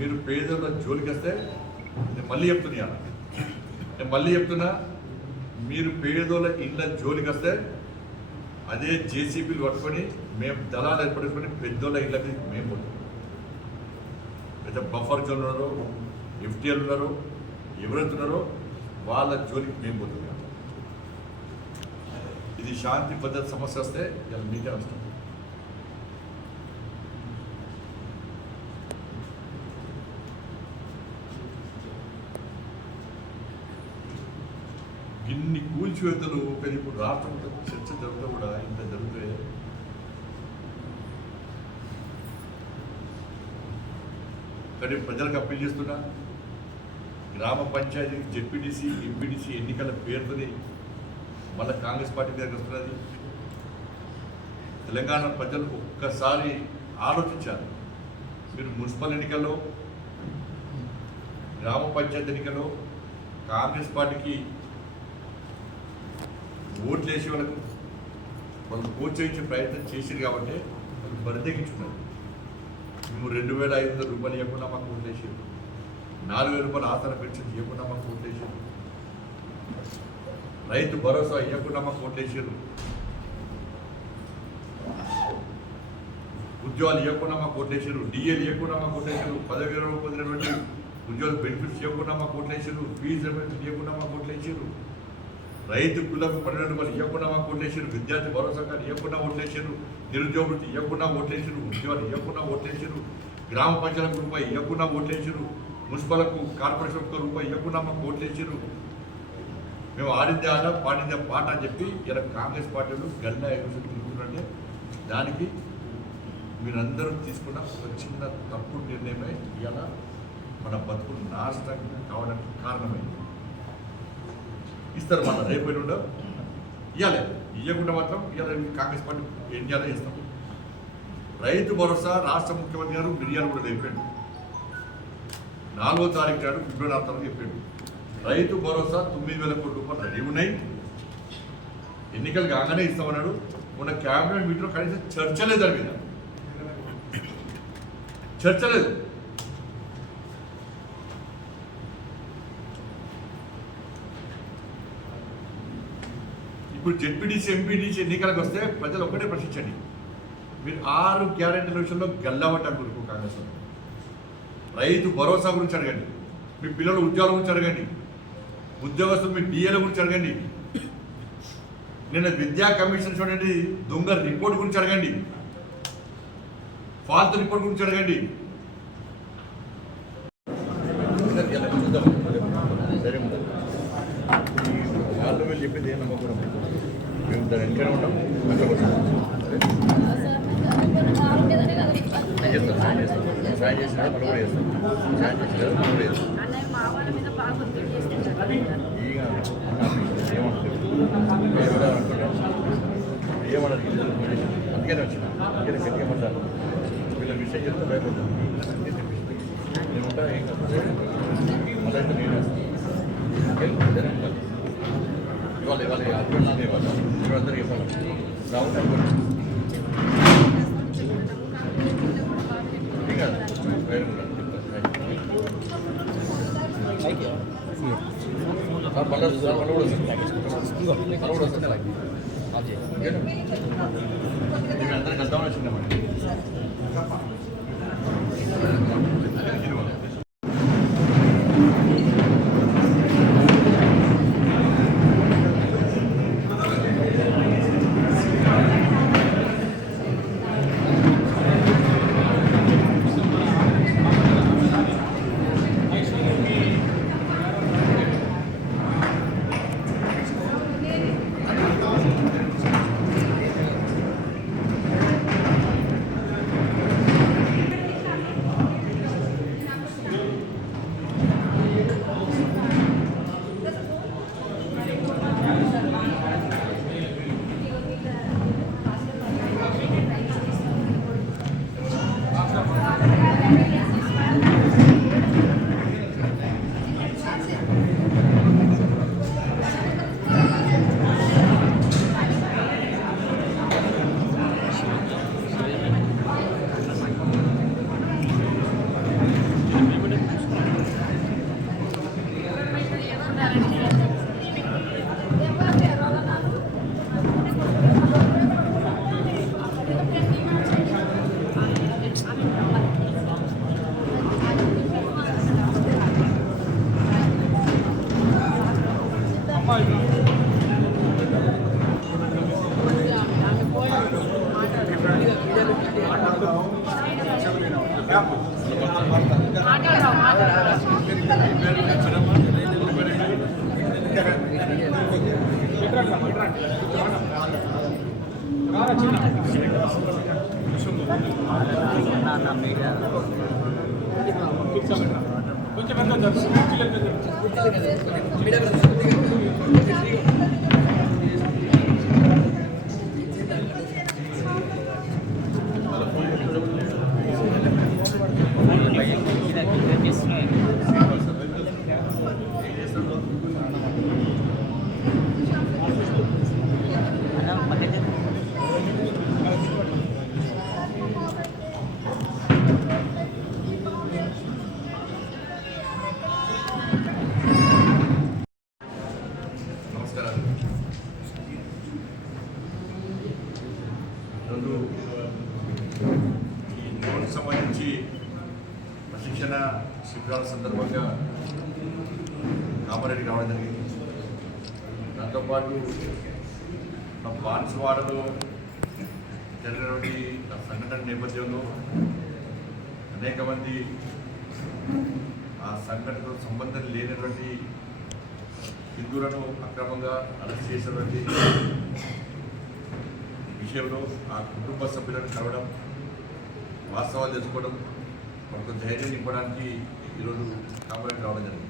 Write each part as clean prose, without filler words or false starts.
మీరు పేదల జోలికి వస్తే నేను మళ్ళీ చెప్తున్నా మీరు పేదోళ్ళ ఇళ్ళ జోలికి వస్తే అదే జేసీబీలు పట్టుకొని మేము దళాలు ఏర్పడుకొని పెద్దోళ్ళ ఇళ్ళకి మేము పోతాం. పెద్ద బఫర్ జోన్లు ఉన్నారో ఎఫ్టీఎల్ ఉన్నారో ఎవరైతే ఉన్నారో వాళ్ళ జోలికి మేము పోతున్నాం. ఇది శాంతి భద్రత సమస్య వస్తే ఇలా మీకే వస్తాం. ఇన్ని కూల్చివేతలు ఇప్పుడు రాష్ట్రంతో చర్చ జరుగుతూ కూడా ఇంత జరిగితే కానీ ప్రజలకు అప్పీల్ చేస్తున్నా, గ్రామ పంచాయతీ జెడ్పీటీసీ ఎంపీటీసీ ఎన్నికల పేరుతోని మళ్ళీ కాంగ్రెస్ పార్టీ దగ్గర వస్తున్నది. తెలంగాణ ప్రజలు ఒక్కసారి ఆలోచించారు. మీరు మున్సిపల్ ఎన్నికల్లో గ్రామ పంచాయతీ ఎన్నికల్లో కాంగ్రెస్ పార్టీకి ఓట్లు వేసి వాళ్ళు ప్రోత్సహించే ప్రయత్నం చేసింది కాబట్టి వాళ్ళు బరిదెగించుకున్నారు. మేము 2,500 రూపాయలు ఇవ్వకుండా మాకు ఓట్లు వేసారు, 4,000 రూపాయలు ఆసరా పెన్షన్ ఇవ్వకుండా మాకు ఓట్లు వేసారు, రైతు భరోసా ఇవ్వకుండా మాకు ఓట్లు వేసారు, ఉద్యోగాలు ఇవ్వకుండా మాకు ఓట్లు వేసారు, డిఏలు ఇవ్వకుండా మాకు ఓట్లు వేసారు, 10,000 పొందినటువంటి ఉద్యోగ బెనిఫిట్స్ ఇవ్వకుండా మాకు ఓట్లు వేసారు, ఫీజు రిమెంట్స్ ఇవ్వకుండా మాకు ఓట్లు వేసారు, రైతు కులకు 12 రూపాయలు ఇవ్వకుండా మాకు ఓట్లేసారు, విద్యార్థి భరోసా కార్డు ఇవ్వకుండా ఓట్లేసారు, నిరుద్యోగ వృత్తి ఇవ్వకుండా ఓట్లేసారు, ఉద్యోగాలు ఇవ్వకుండా ఓట్లేసారు, గ్రామ పంచాయతీలకు రూపాయి ఇవ్వకుండా ఓట్లేసారు, మున్సిపల్కు కార్పొరేషన్కు రూపాయి ఇవ్వకుండా మాకు ఓట్లేసారు. మేము ఆడిందే ఆట పాడిందే పాట అని చెప్పి ఇలా కాంగ్రెస్ పార్టీలు గల్లా ఎగురు తిరుగుతుంటే దానికి మీరందరూ తీసుకున్న ఒక చిన్న తప్పుడు నిర్ణయమై ఇలా మన బతుకులు నాశనం కావడానికి కారణమైంది. ఇస్తారు మన రేపు ఉండవు ఇవ్వాలి, ఇవ్వకుండా మాత్రం ఇవాళ కాంగ్రెస్ పార్టీ ఏం చేయాలో ఇస్తాం. రైతు భరోసా రాష్ట్ర ముఖ్యమంత్రి గారు మిర్యాలు కూడా చెప్పాడు, 4వ తారీఖు నాడు ఫిబ్రవరి 4 తారీఖు చెప్పాడు. రైతు భరోసా 9,000 కోట్ల రూపాయలు రెడీ ఉన్నాయి, ఎన్నికలు కాగానే ఇస్తామన్నాడు. మొన్న క్యాబినెట్ మీటింగ్లో కనీసం చర్చ లేదు, దాని మీద చర్చ లేదు. ఇప్పుడు జెడ్పీటీసీ ఎంపీటీసీ ఎన్నికలకు వస్తే ప్రజలు ఒక్కటే ప్రశ్నించండి, మీరు 6 గ్యారెంటీల విషయంలో గల్లవట అనుకుంటున్నారు కాంగ్రెస్. రైతు భరోసా గురించి అడగండి, మీ పిల్లల ఉద్యోగాల గురించి అడగండి, ఉద్యోగస్తులు మీ డిఏల గురించి అడగండి, నిన్న విద్యా కమిషన్ చూడండి దొంగ రిపోర్ట్ గురించి అడగండి, ఫాల్తు రిపోర్ట్ గురించి అడగండి. సరే వాళ్ళు మీరు చెప్పేది ఏం నమ్మకం, మేము దాని వెంటనే ఉంటాం. సాయం చేసిన మనం కూడా చేస్తాం, సాయం చేసిన మనం కూడా చేస్తాం. ఏమన్నారు అందుకనే వచ్చిన, అందుకనే గట్టిగా మాట్లాడాలి. వీళ్ళ విషయం చెప్తే భయపడతాను, నేను ఉంటా ఏం కాదు, మళ్ళీ అయితే నేను ఇవాళ అప్పుడు నాదే ఇవ్వాలి, ఇప్పుడు అందరికీ ఇవ్వాలి. రావుతాను అందరికి అర్థం వచ్చిందన్నమాట. నమస్కారాలు. ఈరోజు ఈ లోన్ సంబంధించి ప్రశిక్షణ శిబిరాల సందర్భంగా కామారెడ్డి రావడం జరిగింది. దాంతోపాటు మా బాన్సువాడలో జరిగినటువంటి సంఘటన నేపథ్యంలో అనేక మంది ఆ సంఘటనతో సంబంధం లేనటువంటి హిందువులను అక్రమంగా అరెస్ట్ చేసినటువంటి విషయంలో ఆ కుటుంబ సభ్యులను కలవడం, వాస్తవాలు తెలుసుకోవడం, మనకు ధైర్యం నింపడానికి ఈరోజు కామారెడ్డి రావడం జరిగింది.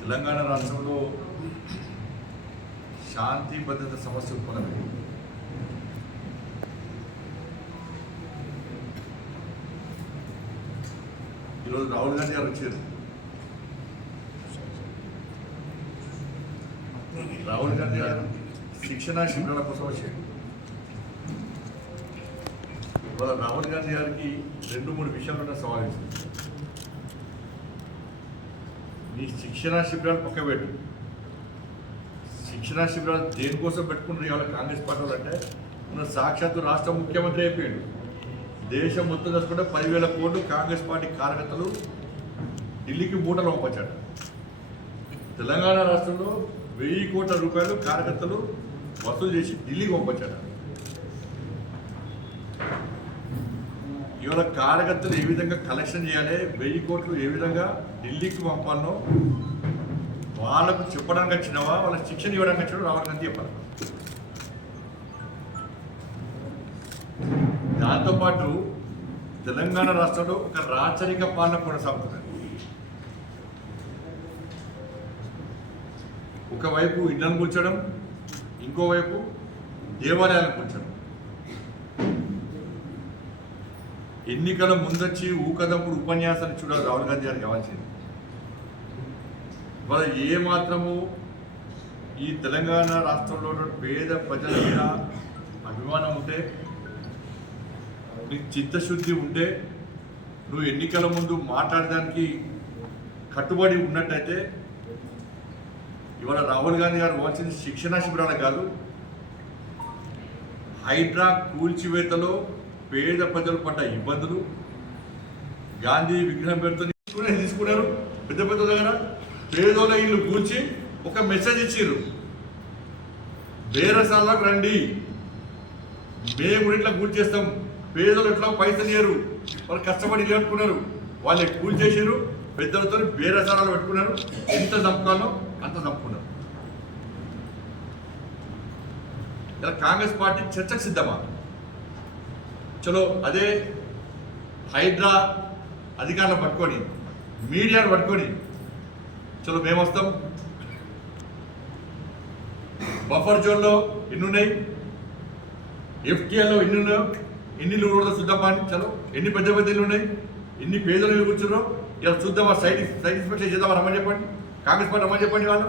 తెలంగాణ రాష్ట్రంలో శాంతి భద్రత సమస్య ఉత్పన్నమైంది. ఈరోజు రాహుల్ గాంధీ గారు వచ్చారు. రాహుల్ గాంధీ గారు శిక్షణ శిబిరాల కోసం వచ్చారు. ఇవాళ రాహుల్ గాంధీ గారికి 2-3 విషయాలు సవాల్ ఇచ్చింది. నీ శిక్షణ శిబిరాలు పక్క పెట్టు. శిక్షణ శిబిరాలు దేనికోసం పెట్టుకున్నారు ఇవాళ కాంగ్రెస్ పార్టీ వాళ్ళు అంటే, మన సాక్షాత్తు రాష్ట్ర ముఖ్యమంత్రి అయిపోయాడు. దేశం మొత్తం చూసుకుంటే 10,000 కోట్లు కాంగ్రెస్ పార్టీ కార్యకర్తలు ఢిల్లీకి మూటలు పంపించాడు. తెలంగాణ రాష్ట్రంలో 1000 కోట్ల రూపాయలు కార్యకర్తలు వసూలు చేసి ఢిల్లీకి పంపించాడు. ఇవాళ కార్యకర్తలు ఏ విధంగా కలెక్షన్ చేయాలి, 1000 కోట్లు ఏ విధంగా ఢిల్లీకి పంపాలనో వాళ్ళకు చెప్పడానికి వచ్చినవా, వాళ్ళకి శిక్షణ ఇవ్వడానికి వచ్చినా రాహుల్ గాంధీ చెప్పాలి. దాంతోపాటు తెలంగాణ రాష్ట్రంలో ఒక రాచరిక పాలన కొనసాగుతుంది. ఒకవైపు ఇళ్లను కూర్చోడం, ఇంకోవైపు దేవాలయాలను కూర్చోడం. ఎన్నికల ముందొచ్చి ఊకదప్పుడు ఉపన్యాసాలు చూడాలి రాహుల్ గాంధీ గారికి కావాల్సింది. ఇవాళ ఏ మాత్రము ఈ తెలంగాణ రాష్ట్రంలో పేద ప్రజల మీద అభిమానం ఉంటే, నీకు చిత్తశుద్ధి ఉంటే, నువ్వు ఎన్నికల ముందు మాట్లాడడానికి కట్టుబడి ఉన్నట్టయితే ఇవాళ రాహుల్ గాంధీ గారు పోవాల్సింది శిక్షణ శిబిరాలు కాదు, హైడ్రా కూల్చివేతలో పేద ప్రజలు పడ్డ ఇబ్బందులు, గాంధీ విగ్రహం పేరుతో తీసుకున్నారు. పెద్ద పెద్ద దగ్గర పేదోళ్ళ ఇల్లు కూల్చి ఒక మెసేజ్ ఇచ్చారు, బేరసాలకు రండి, మేము ఇట్లా కూల్చేస్తాం, పేదలు ఎట్లా పైసలు ఇయ్యరు, వాళ్ళు కష్టపడి కట్టుకున్నారు, వాళ్ళు కూల్ చేసారు, పెద్దలతో బేరసారాలు పెట్టుకున్నారు, ఎంత చంపుకోవాలో అంత చంపుకున్నారు. ఇలా కాంగ్రెస్ పార్టీ చర్చకు సిద్ధమా? చలో అదే హైడ్రా అధికారులను పట్టుకొని, మీడియాను పట్టుకొని, చలో మేము వస్తాం, బఫర్ జోన్లో ఎన్ని ఉన్నాయి, ఎఫ్టీఎల్లో ఎన్ని ఉన్నాయో, ఎన్ని ఇల్లు కూడా చూద్దామా అని, చలో ఎన్ని పెద్ద పెద్ద ఇల్లు ఉన్నాయి, ఎన్ని పేదలు ఇల్లు కూర్చున్నారో ఇలా చూద్దామా, సైడ్ ఇన్స్పెక్షన్ చేద్దామా, రమ్మని చెప్పండి, కాంగ్రెస్ పార్టీ రమ్మని చెప్పండి. వాళ్ళు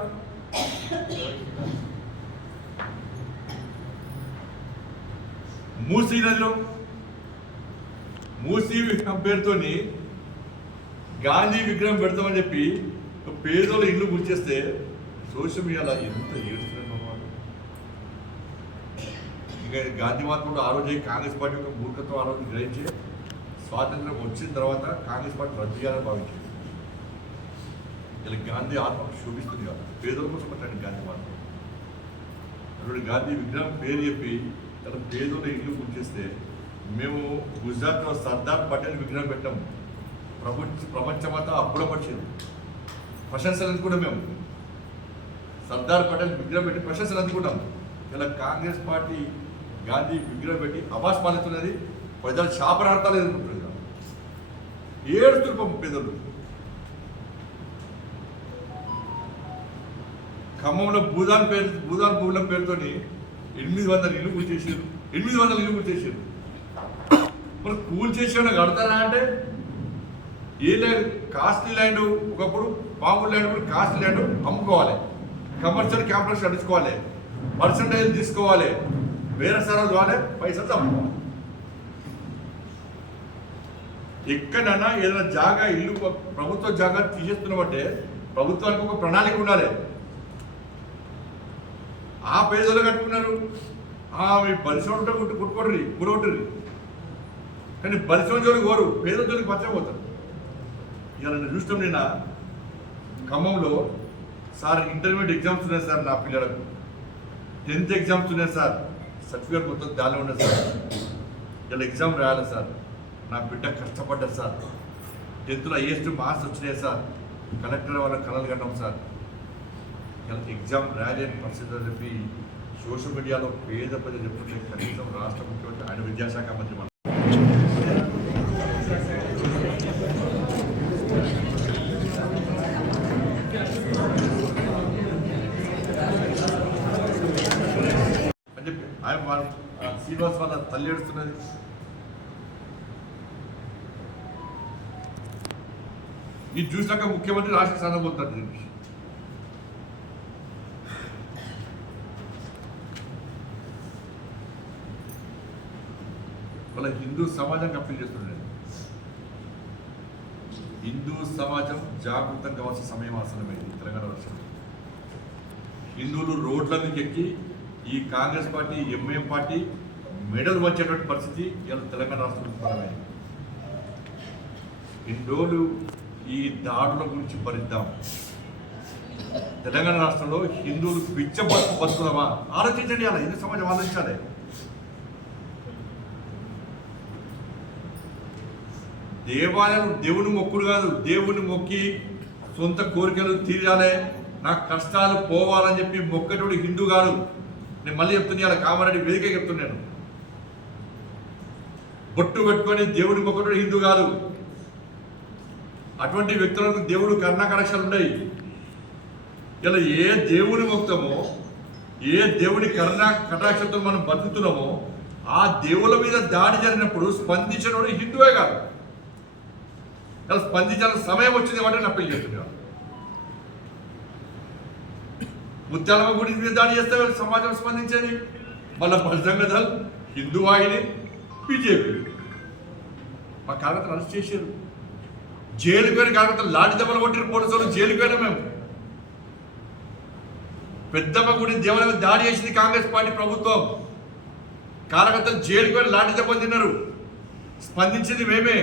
మూసీ నదిలో మూసీ విగ్రహం పేరుతో గాంధీ విగ్రహం పెడతామని చెప్పి పేదోళ్ళ ఇల్లు గుర్చేస్తే సోషల్ మీడియాలో ఎంత ఏడుస్తున్నారు వాళ్ళు. ఇంకా గాంధీ మాత్రం ఆ రోజు కాంగ్రెస్ పార్టీ యొక్క మూర్ఖత్వం ఆ రోజు గ్రహించి స్వాతంత్రం వచ్చిన తర్వాత కాంగ్రెస్ పార్టీ రద్దు చేయాలని భావించింది. ఇలా గాంధీ ఆత్మ శోభిస్తుంది కాదు, పేదల కోసం మాట్లాడి గాంధీ మాత్రం అటువంటి గాంధీ విగ్రహం పేరు చెప్పి ఇలా పేదోళ్ళు ఇల్లు గుర్తిస్తే మేము గుజరాత్లో సర్దార్ పటేల్ విగ్రహం పెట్టాము. ప్రపంచమంతా అప్పుడపరిచారు, ప్రశంసలు అందుకుంటాం. మేము సర్దార్ పటేల్ విగ్రహం పెట్టి ప్రశంసలు అందుకుంటాం. ఇలా కాంగ్రెస్ పార్టీ గాంధీ విగ్రహం పెట్టి అబాస్ పాలిస్తున్నది, ప్రజలు శాపనార్థాలు ఎదుర్కొంటున్నారు. ఏడుతున్నారు పేదలు. ఖమ్మంలో భూదాన్ భూముల పేరుతో 800 ఇల్లు కూల్చేసారు. 800 ఇల్లు కూల్చేసారు. మరి కూల్చేసి కడతారా అంటే ఏ ల్యాండ్ కాస్ట్లీ ల్యాండ్, ఒకప్పుడు మామూలు ల్యాండ్ కూడా కాస్ట్లీ ల్యాండ్ అమ్ముకోవాలి, కమర్షియల్ క్యాంపస్ నడుచుకోవాలి, పర్సంటేజ్ తీసుకోవాలి, వేరే సరాలు కావాలి, పైసలు అమ్ముకోవాలి. ఎక్కడైనా ఏదైనా జాగా ఇల్లు ప్రభుత్వ జాగా తీసేస్తున్నామంటే ప్రభుత్వానికి ఒక ప్రణాళిక ఉండాలి. ఆ పేదలు కట్టుకున్నారు, మీ బలిసోట కుట్టుకోర్రి గురొట్టుర్రి, కానీ బలిసోని జోలికి కోరు, పేదల జోలికి పచ్చపోతారు. ఇలా నేను చూస్తాం. నిన్న ఖమ్మంలో సార్ ఇంటర్మీడియట్ ఎగ్జామ్స్ ఉన్నాయి సార్, నా పిల్లలకు 10th ఎగ్జామ్స్ ఉన్నాయి సార్, సర్టిఫికేట్ మొత్తం దానిలో ఉన్నది సార్, ఇలా ఎగ్జామ్ రాయాలి సార్, నా బిడ్డ కష్టపడ్డా సార్, 10th హైయెస్ట్ మార్క్స్ వచ్చినాయి సార్, కలెక్టర్ వాళ్ళ కళలు కన్నాం సార్, ఇలా ఎగ్జామ్ రాయలేని పరిస్థితి అని చెప్పి సోషల్ మీడియాలో పేద ప్రజలు చెప్తుంటే కనీసం రాష్ట్ర ముఖ్యమంత్రి ఆయన విద్యాశాఖ మంత్రి అని చెప్పి ఆయన శ్రీనివాస్ వాళ్ళ తల్లి ఏడుస్తున్నది. ఇది చూసినాక ముఖ్యమంత్రి రాష్ట్ర సాధపోతాడు. దీనికి వాళ్ళ హిందూ సమాజం అప్పీల్ చేస్తున్నాడు. హిందూ సమాజం జాగృతం కావాల్సిన సమయం ఆసనమైంది. తెలంగాణ రాష్ట్రంలో హిందువులు రోడ్ల మీద ఎక్కి ఈ కాంగ్రెస్ పార్టీ, ఎంఐఎం పార్టీ మెడలు వచ్చేటువంటి పరిస్థితి ఇలా తెలంగాణ రాష్ట్రంలో ఉత్పన్నమైంది. ఇన్ని రోజులు ఈ దాడుల గురించి భరిద్దాం. తెలంగాణ రాష్ట్రంలో హిందువులు పిచ్చ బతుకుదామా ఆలోచించండి. అలా హిందూ సమాజం ఆలోచించాలి. దేవాలయం దేవుని మొక్కుడు కాదు, దేవుని మొక్కి సొంత కోరికలు తీరాలి, నా కష్టాలు పోవాలని చెప్పి మొక్కటోడు హిందూ కాదు. నేను మళ్ళీ చెప్తున్నా, కామారెడ్డి వేదిక చెప్తున్నాను, బొట్టు పెట్టుకొని దేవుని మొక్కటోడు హిందూ కాదు. అటువంటి వ్యక్తులకు దేవుడు కరుణా కటాక్షాలు ఉన్నాయి. ఇలా ఏ దేవుని మొక్తామో, ఏ దేవుని కరుణా కటాక్షంతో మనం బతుకుతున్నామో ఆ దేవుల మీద దాడి జరిగినప్పుడు స్పందించినోడు హిందువే కాదు. ఇలా స్పందించాల్సిన సమయం వచ్చింది కాబట్టి నేను అప్పీల్ చేస్తున్నాను. ముత్యాలమ్మ గుడి మీద దాడి చేస్తే సమాజం స్పందించేది. మళ్ళీ బజరంగ దళ్, హిందూ వాహిని, బీజేపీ మా కార్యకర్తలు అరెస్ట్ చేశారు. జైలుకి పోయిన కార్యకర్తలు లాఠీ దెబ్బలు కొట్టిన పోలీసులు జైలుకి పోయినా. మేము పెద్దమ్మ గుడి దేవాలయం దాడి చేసింది కాంగ్రెస్ పార్టీ ప్రభుత్వం. కార్యకర్తలు జైలుకి పోయిన లాఠీ దెబ్బలు తిన్నారు. స్పందించింది మేమే.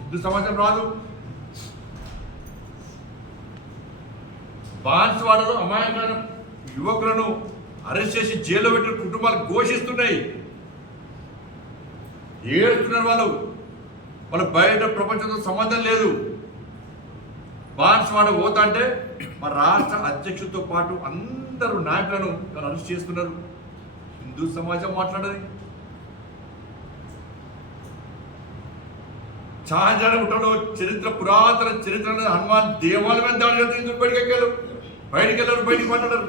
హిందూ సమాజం రాదు. బాన్స్వాడలో అమాయకమైన యువకులను అరెస్ట్ చేసి జైల్లో పెట్టిన కుటుంబాలు ఘోషిస్తున్నాయి, ఏడుస్తున్నారు. వాళ్ళు బయట ప్రపంచంతో సంబంధం లేదు. బాన్స్వాడ పోతా అంటే మా రాష్ట్ర అధ్యక్షుడితో పాటు అందరూ నాయకులను అరెస్ట్ చేస్తున్నారు. హిందూ సమాజం మాట్లాడది. షాజహాన్ ఉంటాడు, చరిత్ర పురాతన చరిత్ర హనుమాన్ దేవాలయం దాడి చేస్తే హిందువులు బయటికి వెళ్ళారు, బయటికి మాట్లాడారు.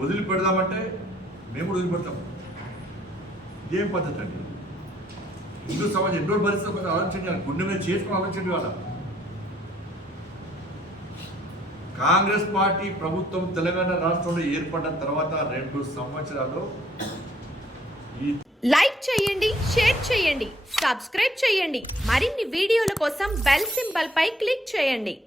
వదిలిపెడదామంటే మేము కూడా వదిలిపెడతాం. ఇదేం పద్ధతి అండి? హిందూ సమాజం ఎన్నో పరిస్థితులు కొంచెం ఆలోచించాలి, గుండె మీద చేసుకుని ఆలోచించండి. వాళ్ళ కాంగ్రెస్ పార్టీ ప్రభుత్వం తెలంగాణ రాష్ట్రంలో ఏర్పడిన తర్వాత 2 సంవత్సరాలు లైక్ చేయండి, షేర్ చేయండి, సబ్స్క్రైబ్ చేయండి. మరిన్ని వీడియోల కోసం బెల్ సింబల్ పై క్లిక్ చేయండి.